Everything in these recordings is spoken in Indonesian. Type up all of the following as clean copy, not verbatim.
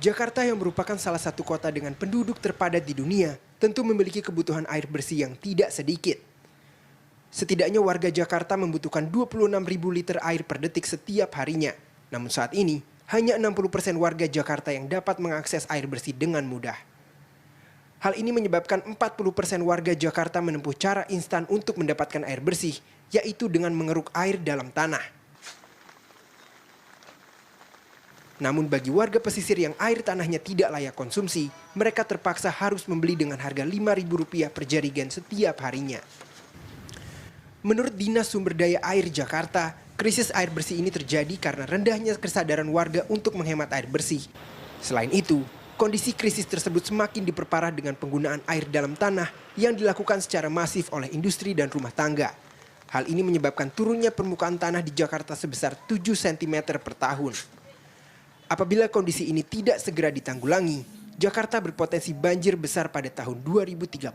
Jakarta yang merupakan salah satu kota dengan penduduk terpadat di dunia tentu memiliki kebutuhan air bersih yang tidak sedikit. Setidaknya warga Jakarta membutuhkan 26.000 liter air per detik setiap harinya. Namun saat ini, hanya 60% warga Jakarta yang dapat mengakses air bersih dengan mudah. Hal ini menyebabkan 40% warga Jakarta menempuh cara instan untuk mendapatkan air bersih, yaitu dengan mengeruk air dalam tanah. Namun bagi warga pesisir yang air tanahnya tidak layak konsumsi, mereka terpaksa harus membeli dengan harga Rp5.000 per jerigen setiap harinya. Menurut Dinas Sumber Daya Air Jakarta, krisis air bersih ini terjadi karena rendahnya kesadaran warga untuk menghemat air bersih. Selain itu, kondisi krisis tersebut semakin diperparah dengan penggunaan air dalam tanah yang dilakukan secara masif oleh industri dan rumah tangga. Hal ini menyebabkan turunnya permukaan tanah di Jakarta sebesar 7 cm per tahun. Apabila kondisi ini tidak segera ditanggulangi, Jakarta berpotensi banjir besar pada tahun 2030.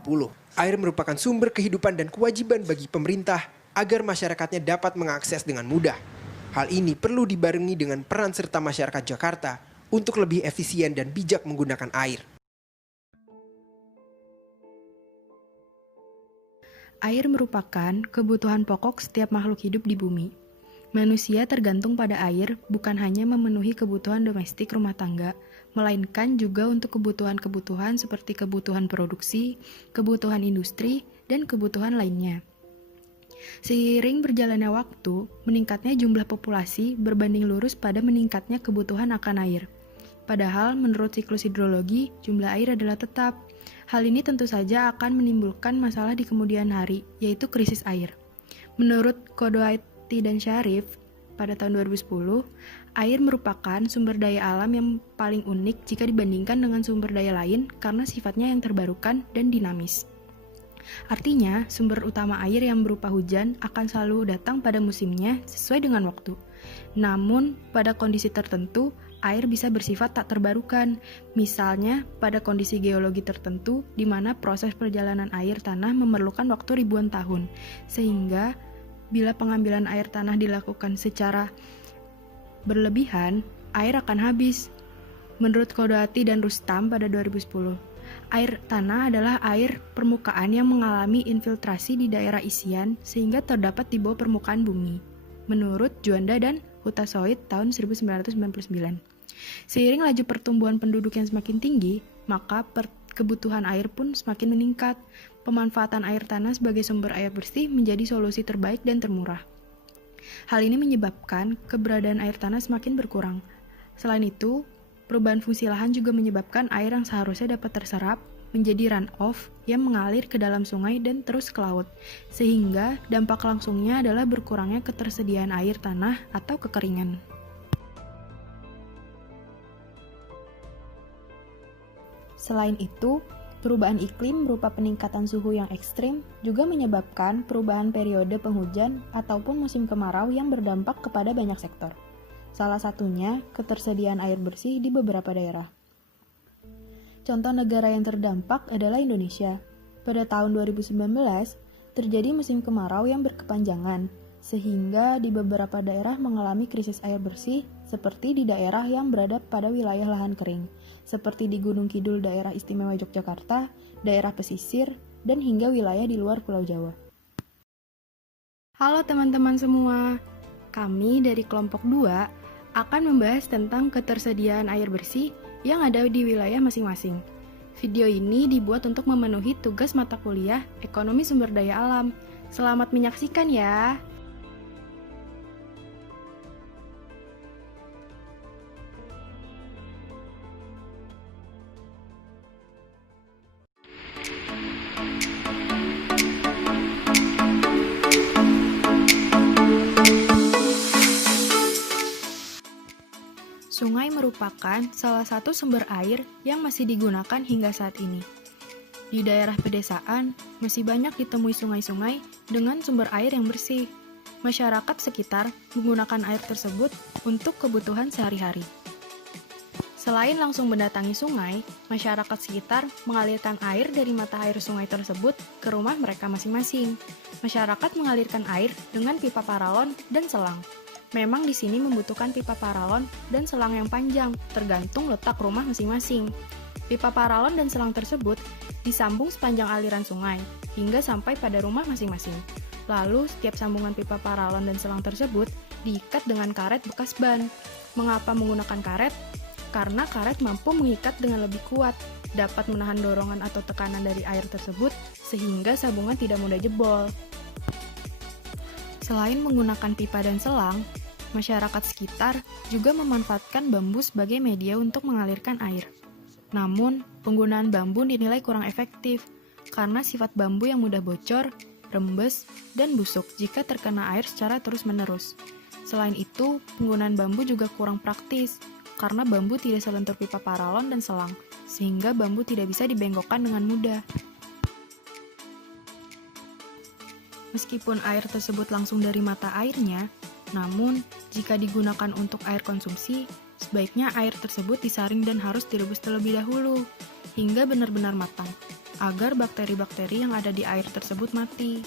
Air merupakan sumber kehidupan dan kewajiban bagi pemerintah agar masyarakatnya dapat mengakses dengan mudah. Hal ini perlu dibarengi dengan peran serta masyarakat Jakarta untuk lebih efisien dan bijak menggunakan air. Air merupakan kebutuhan pokok setiap makhluk hidup di bumi. Manusia tergantung pada air bukan hanya memenuhi kebutuhan domestik rumah tangga, melainkan juga untuk kebutuhan-kebutuhan seperti kebutuhan produksi, kebutuhan industri, dan kebutuhan lainnya. Seiring berjalannya waktu, meningkatnya jumlah populasi berbanding lurus pada meningkatnya kebutuhan akan air. Padahal menurut siklus hidrologi, jumlah air adalah tetap. Hal ini tentu saja akan menimbulkan masalah di kemudian hari, yaitu krisis air. Menurut Kodoati dan Syarif, pada tahun 2010, air merupakan sumber daya alam yang paling unik jika dibandingkan dengan sumber daya lain karena sifatnya yang terbarukan dan dinamis. Artinya, sumber utama air yang berupa hujan akan selalu datang pada musimnya sesuai dengan waktu. Namun, pada kondisi tertentu, air bisa bersifat tak terbarukan. Misalnya, pada kondisi geologi tertentu di mana proses perjalanan air tanah memerlukan waktu ribuan tahun, sehingga bila pengambilan air tanah dilakukan secara berlebihan, air akan habis. Menurut Kodoati dan Rustam pada 2010, air tanah adalah air permukaan yang mengalami infiltrasi di daerah isian sehingga terdapat di bawah permukaan bumi. Menurut Juanda dan Hutasoit tahun 1999. Seiring laju pertumbuhan penduduk yang semakin tinggi, maka kebutuhan air pun semakin meningkat. Pemanfaatan air tanah sebagai sumber air bersih menjadi solusi terbaik dan termurah. Hal ini menyebabkan keberadaan air tanah semakin berkurang. Selain itu, perubahan fungsi lahan juga menyebabkan air yang seharusnya dapat terserap menjadi run-off yang mengalir ke dalam sungai dan terus ke laut, sehingga dampak langsungnya adalah berkurangnya ketersediaan air tanah atau kekeringan. Selain itu, perubahan iklim berupa peningkatan suhu yang ekstrim juga menyebabkan perubahan periode penghujan ataupun musim kemarau yang berdampak kepada banyak sektor. Salah satunya, ketersediaan air bersih di beberapa daerah. Contoh negara yang terdampak adalah Indonesia. Pada tahun 2019, terjadi musim kemarau yang berkepanjangan, sehingga di beberapa daerah mengalami krisis air bersih seperti di daerah yang berada pada wilayah lahan kering, seperti di Gunung Kidul daerah istimewa Yogyakarta, daerah pesisir, dan hingga wilayah di luar Pulau Jawa. Halo teman-teman semua, kami dari kelompok 2 akan membahas tentang ketersediaan air bersih yang ada di wilayah masing-masing. Video ini dibuat untuk memenuhi tugas mata kuliah Ekonomi Sumber Daya Alam. Selamat menyaksikan ya! Sungai merupakan salah satu sumber air yang masih digunakan hingga saat ini. Di daerah pedesaan, masih banyak ditemui sungai-sungai dengan sumber air yang bersih. Masyarakat sekitar menggunakan air tersebut untuk kebutuhan sehari-hari. Selain langsung mendatangi sungai, masyarakat sekitar mengalirkan air dari mata air sungai tersebut ke rumah mereka masing-masing. Masyarakat mengalirkan air dengan pipa paralon dan selang. Memang di sini membutuhkan pipa paralon dan selang yang panjang, tergantung letak rumah masing-masing. Pipa paralon dan selang tersebut disambung sepanjang aliran sungai, hingga sampai pada rumah masing-masing. Lalu, setiap sambungan pipa paralon dan selang tersebut diikat dengan karet bekas ban. Mengapa menggunakan karet? Karena karet mampu mengikat dengan lebih kuat, dapat menahan dorongan atau tekanan dari air tersebut, sehingga sambungan tidak mudah jebol. Selain menggunakan pipa dan selang, masyarakat sekitar juga memanfaatkan bambu sebagai media untuk mengalirkan air. Namun, penggunaan bambu dinilai kurang efektif karena sifat bambu yang mudah bocor, rembes, dan busuk jika terkena air secara terus-menerus. Selain itu, penggunaan bambu juga kurang praktis karena bambu tidak selentur pipa paralon dan selang, sehingga bambu tidak bisa dibengkokkan dengan mudah. Meskipun air tersebut langsung dari mata airnya, namun jika digunakan untuk air konsumsi, sebaiknya air tersebut disaring dan harus direbus terlebih dahulu, hingga benar-benar matang, agar bakteri-bakteri yang ada di air tersebut mati.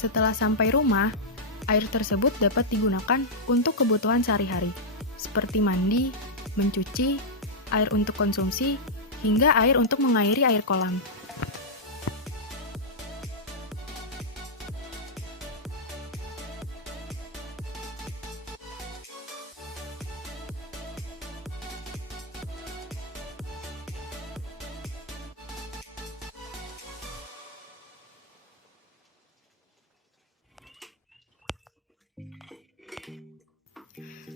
Setelah sampai rumah, air tersebut dapat digunakan untuk kebutuhan sehari-hari, seperti mandi, mencuci, air untuk konsumsi, hingga air untuk mengairi air kolam.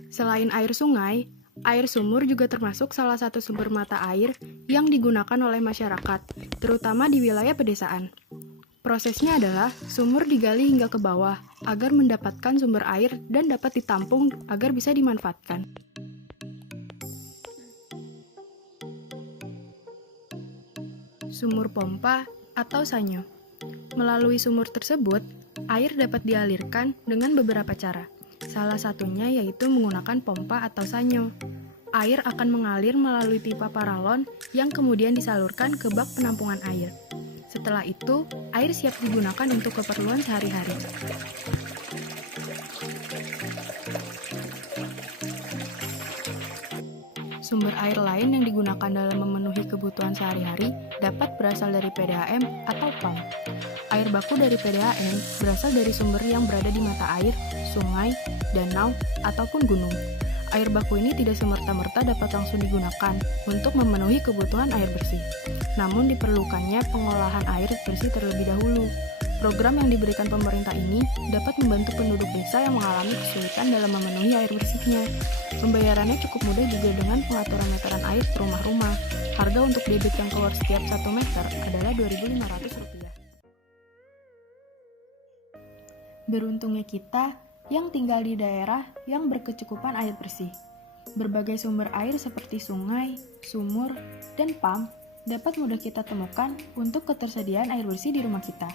Selain air sungai, air sumur juga termasuk salah satu sumber mata air yang digunakan oleh masyarakat, terutama di wilayah pedesaan. Prosesnya adalah sumur digali hingga ke bawah agar mendapatkan sumber air dan dapat ditampung agar bisa dimanfaatkan. Sumur pompa atau sanyo. Melalui sumur tersebut, air dapat dialirkan dengan beberapa cara. Salah satunya yaitu menggunakan pompa atau sanyo. Air akan mengalir melalui pipa paralon yang kemudian disalurkan ke bak penampungan air. Setelah itu, air siap digunakan untuk keperluan sehari-hari. Sumber air lain yang digunakan dalam memenuhi kebutuhan sehari-hari dapat berasal dari PDAM atau PAM. Air baku dari PDAM berasal dari sumber yang berada di mata air, sungai, danau, ataupun gunung. Air baku ini tidak semerta-merta dapat langsung digunakan untuk memenuhi kebutuhan air bersih. Namun diperlukannya pengolahan air bersih terlebih dahulu. Program yang diberikan pemerintah ini dapat membantu penduduk desa yang mengalami kesulitan dalam memenuhi air bersihnya. Pembayarannya cukup mudah juga dengan pengaturan meteran air ke rumah-rumah. Harga untuk debit yang keluar setiap 1 meter adalah Rp2.500. Beruntungnya kita yang tinggal di daerah yang berkecukupan air bersih. Berbagai sumber air seperti sungai, sumur, dan PAM dapat mudah kita temukan untuk ketersediaan air bersih di rumah kita.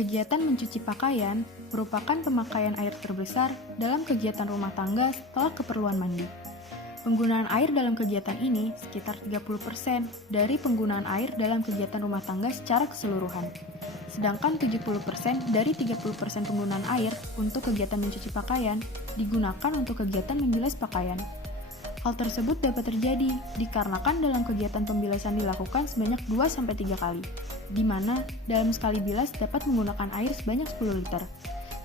Kegiatan mencuci pakaian merupakan pemakaian air terbesar dalam kegiatan rumah tangga setelah keperluan mandi. Penggunaan air dalam kegiatan ini sekitar 30% dari penggunaan air dalam kegiatan rumah tangga secara keseluruhan. Sedangkan 70% dari 30% penggunaan air untuk kegiatan mencuci pakaian digunakan untuk kegiatan membilas pakaian. Hal tersebut dapat terjadi dikarenakan dalam kegiatan pembilasan dilakukan sebanyak 2-3 kali, di mana dalam sekali bilas dapat menggunakan air sebanyak 10 liter.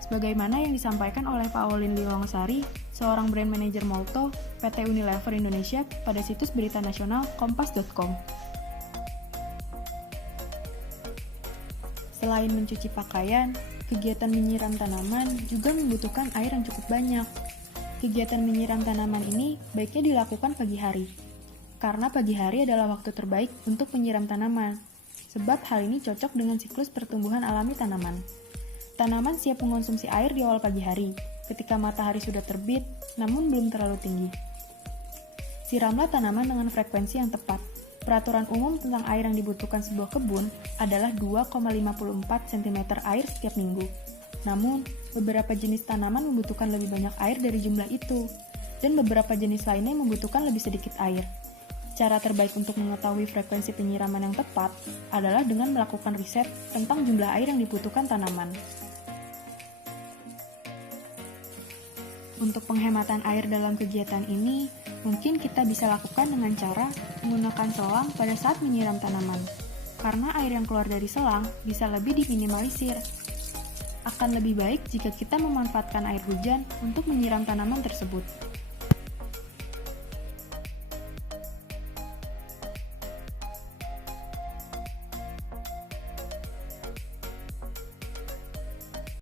Sebagaimana yang disampaikan oleh Pak Olin Lilongsari, seorang brand manager Molto, PT Unilever Indonesia pada situs berita nasional kompas.com. Selain mencuci pakaian, kegiatan menyiram tanaman juga membutuhkan air yang cukup banyak. Kegiatan menyiram tanaman ini baiknya dilakukan pagi hari, karena pagi hari adalah waktu terbaik untuk menyiram tanaman, sebab hal ini cocok dengan siklus pertumbuhan alami tanaman. Tanaman siap mengonsumsi air di awal pagi hari, ketika matahari sudah terbit, namun belum terlalu tinggi. Siramlah tanaman dengan frekuensi yang tepat. Peraturan umum tentang air yang dibutuhkan sebuah kebun adalah 2,54 cm air setiap minggu. Namun, beberapa jenis tanaman membutuhkan lebih banyak air dari jumlah itu, dan beberapa jenis lainnya membutuhkan lebih sedikit air. Cara terbaik untuk mengetahui frekuensi penyiraman yang tepat adalah dengan melakukan riset tentang jumlah air yang dibutuhkan tanaman. Untuk penghematan air dalam kegiatan ini, mungkin kita bisa lakukan dengan cara menggunakan selang pada saat menyiram tanaman, karena air yang keluar dari selang bisa lebih diminimalisir. Akan lebih baik jika kita memanfaatkan air hujan untuk menyiram tanaman tersebut.